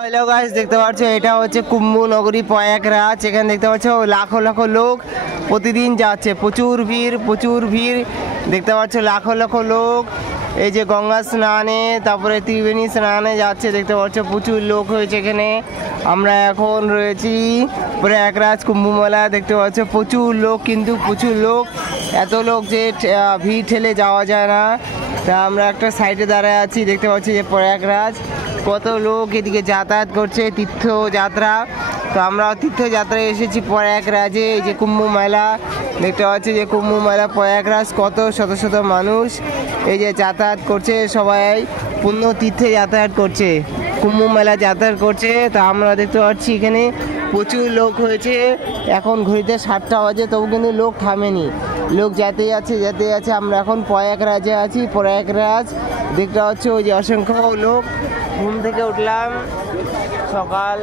Hello guys, দেখতে পাচ্ছ এটা হচ্ছে কুম্ভ নগরী প্রয়াগরাজ। এখানে দেখতে পাচ্ছ লাখো লাখো লোক প্রতিদিন যাচ্ছে, প্রচুর ভিড় দেখতে পাচ্ছ, লাখো লাখো লোক এই যে গঙ্গা স্নানে তারপরে ত্রিবেণী স্নানে যাচ্ছে। দেখতে পাচ্ছ প্রচুর লোক হয়েছে এখানে। আমরা এখন রয়েছি প্রয়াগরাজ কুম্ভ মেলা। দেখতে পাচ্ছ প্রচুর লোক, কিন্তু প্রচুর লোক, এত লোক যে ভিড় ঠেলে যাওয়া যায় না। তা আমরা একটা সাইডে দাঁড়ায় আছি, দেখতে পাচ্ছি যে প্রয়াগরাজ কত লোক এদিকে যাতায়াত করছে, তীর্থযাত্রা। তো আমরা তীর্থযাত্রায় এসেছি প্রয়াগরাজে। এই যে কুম্ভ মেলা দেখতে পাচ্ছি, যে কুম্ভ মেলা প্রয়াগরাজ, কত শত শত মানুষ এই যে যাতায়াত করছে, সবাই পূর্ণ তীর্থে যাতায়াত করছে, কুম্ভ মেলা যাতায়াত করছে। তা আমরা দেখতে পাচ্ছি এখানে প্রচুর লোক হয়েছে। এখন ঘড়িতে 7টা বাজে, তবু কিন্তু লোক থামেনি, লোক যেতে যাচ্ছে। আমরা এখন প্রয়াগরাজে আছি। প্রয়াগরাজ দেখতে পাচ্ছি ওই যে অসংখ্য লোক। ঘুম থেকে উঠলাম সকাল।